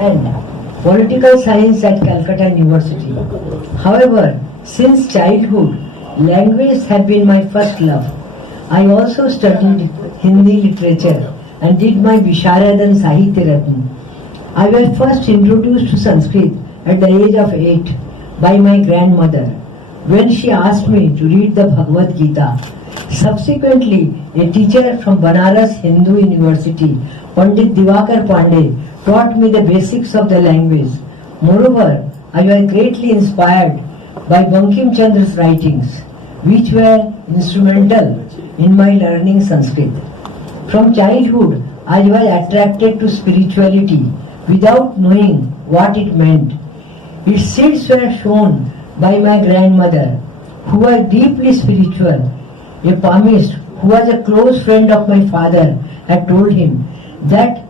and political science at Calcutta University. However, since childhood, language has been my first love. I also studied Hindi literature and did my Visharad and Sahitya Ratna. I was first introduced to Sanskrit at the age of 8 by my grandmother when she asked me to read the Bhagavad Gita. Subsequently, a teacher from Banaras Hindu University, Pandit Divakar Pandey, taught me the basics of the language. Moreover, I was greatly inspired by Bankim Chandra's writings, which were instrumental in my learning Sanskrit. From childhood, I was attracted to spirituality without knowing what it meant. Its seeds were shown by my grandmother, who was deeply spiritual. A palmist who was a close friend of my father had told him that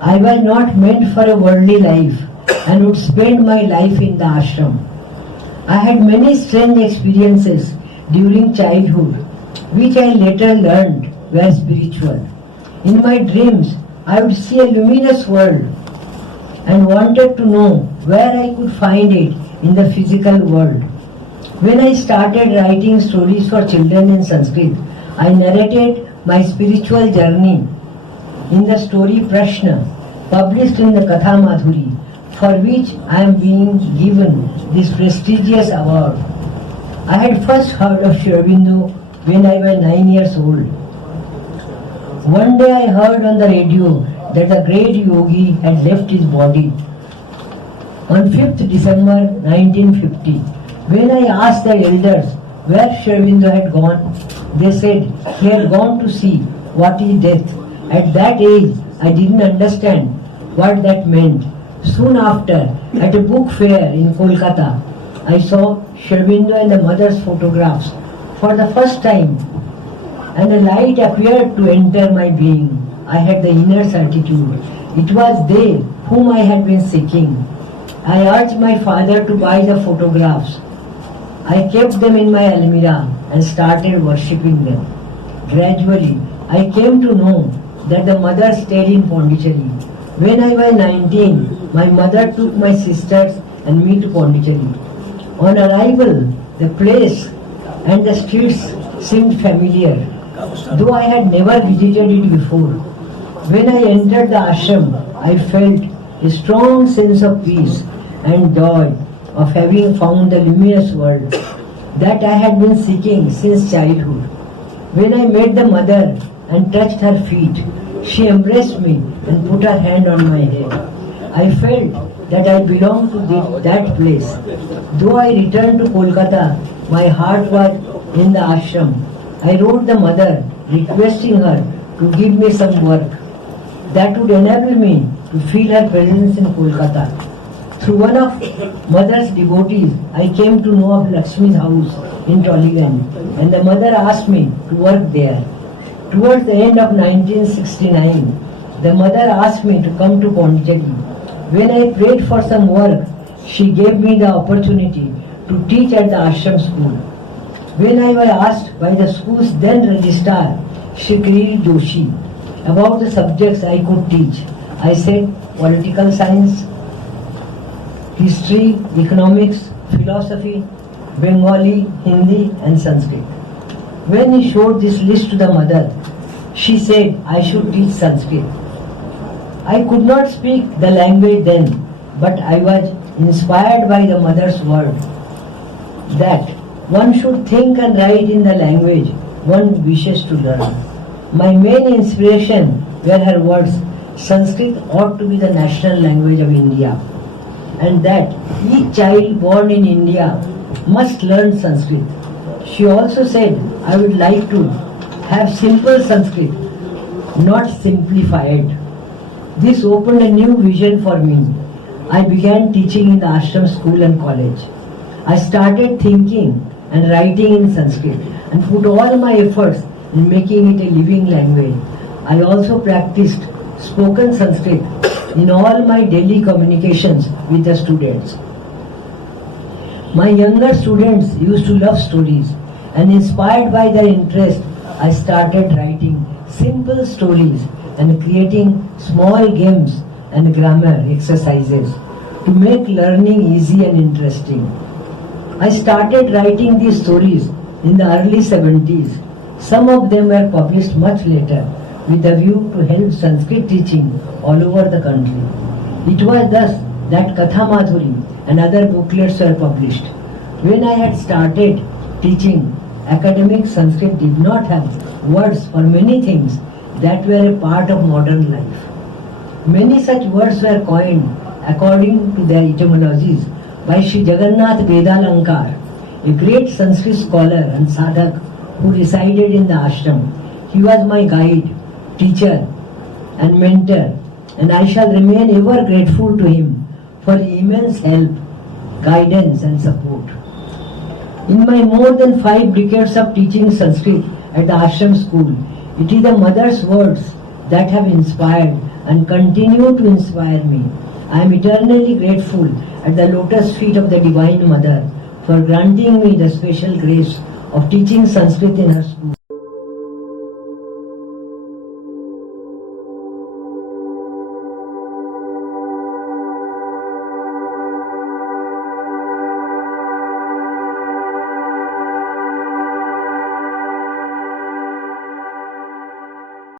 I was not meant for a worldly life and would spend my life in the ashram. I had many strange experiences during childhood, which I later learned were spiritual. In my dreams, I would see a luminous world and wanted to know where I could find it in the physical world. When I started writing stories for children in Sanskrit, I narrated my spiritual journey in the story Prashna, published in the Katha Madhuri, for which I am being given this prestigious award. I had first heard of Sri Aurobindo when I was 9 years old. One day I heard on the radio that the great yogi had left his body. On 5th December 1950, when I asked the elders where Sri Aurobindo had gone, they said he had gone to see what is death. At that age, I didn't understand what that meant. Soon after, at a book fair in Kolkata, I saw Sri Aurobindo and the mother's photographs for the first time, and a light appeared to enter my being. I had the inner certitude. It was they whom I had been seeking. I urged my father to buy the photographs. I kept them in my almirah and started worshipping them. Gradually, I came to know that the mother stayed in Pondicherry. When I was 19, my mother took my sisters and me to Pondicherry. On arrival, the place and the streets seemed familiar, though I had never visited it before. When I entered the ashram, I felt a strong sense of peace and joy of having found the luminous world that I had been seeking since childhood. When I met the mother and touched her feet, she embraced me and put her hand on my head. I felt that I belonged to that place. Though I returned to Kolkata, my heart was in the ashram. I wrote the mother requesting her to give me some work that would enable me to feel her presence in Kolkata. Through one of mother's devotees, I came to know of Lakshmi's house in Tollyganj, and the mother asked me to work there. Towards the end of 1969, the mother asked me to come to Pondicherry. When I prayed for some work, she gave me the opportunity to teach at the ashram school. When I was asked by the school's then registrar, Shri Joshi, about the subjects I could teach, I said political science, history, economics, philosophy, Bengali, Hindi and Sanskrit. When he showed this list to the mother, she said I should teach Sanskrit. I could not speak the language then, but I was inspired by the mother's word that one should think and write in the language one wishes to learn. My main inspiration were her words, Sanskrit ought to be the national language of India, and that each child born in India must learn Sanskrit. She also said I would like to have simple Sanskrit, not simplified. This opened a new vision for me. I began teaching in the ashram school and college. I started thinking and writing in Sanskrit and put all my efforts in making it a living language. I also practiced spoken Sanskrit in all my daily communications with the students. My younger students used to love stories, and inspired by their interest, I started writing simple stories and creating small games and grammar exercises to make learning easy and interesting. I started writing these stories in the early 70s. Some of them were published much later with a view to help Sanskrit teaching all over the country. It was thus that Katha Madhuri and other booklets were published. When I had started teaching, academic Sanskrit did not have words for many things that were a part of modern life. Many such words were coined according to their etymologies by Sri Jagannath Vedalankar, a great Sanskrit scholar and sadhak who resided in the ashram. He was my guide, teacher and mentor, and I shall remain ever grateful to him for immense help, guidance and support. In my more than 5 decades of teaching Sanskrit at the ashram school, it is the mother's words that have inspired and continue to inspire me. I am eternally grateful at the lotus feet of the Divine Mother for granting me the special grace of teaching Sanskrit in her school.